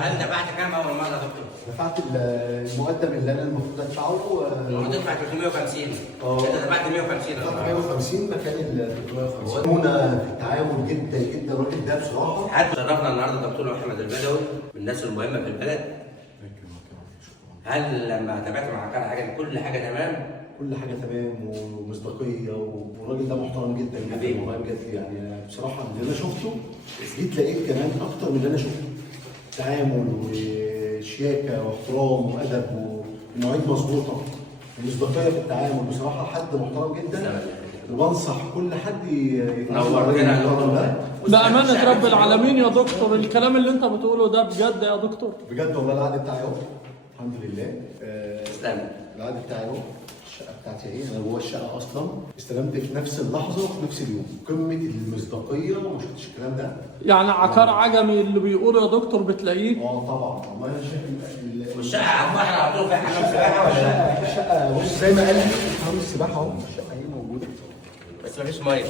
هل دفعت كام اول مره يا دكتور؟ دفعت المقدم اللي انا المفروض ادفعه. المفروض تدفع 350. انت دفعت 150. دفعت 150 مكان ال 350. هنا في التعامل جدا جدا الراجل ده بصراحه. حد شرفنا النهارده الدكتور محمد البدوي من الناس المهمه في البلد. هل لما تابعت معاك على حاجه كل حاجه تمام؟ كل حاجه تمام ومصداقيه، والراجل ده محترم جدا جدا والله بجد. يعني بصراحه اللي انا شفته جيت لقيت كمان اكتر من اللي انا شفته. تعامل وشياكه واحترام وادب ومواعيد مظبوطه ومصداقيه في التعامل. بصراحه حد محترم جدا، وبنصح كل حد نورتنا. بأمانة رب العالمين يا دكتور، الكلام اللي انت بتقوله ده بجد يا دكتور؟ بجد والله. العقد بتاعي اهو الحمد لله. تسلم. العقد بتاعي اهو، الشقه بتاعتي اهي، انا جوه الشقه اصلا، استلمت في نفس اللحظه وفي نفس اليوم. قمه المصداقيه وما شفتش الكلام ده. يعني عقار عجمي اللي بيقولوا يا دكتور بتلاقيه؟ طبعا والله. انا شايف والشقه على البحر على طول فيها حمام سباحه ولا؟ الشقه بص زي ما قال لي حمام السباحه اهو، الشقه اهي موجوده بس مفيش ميه.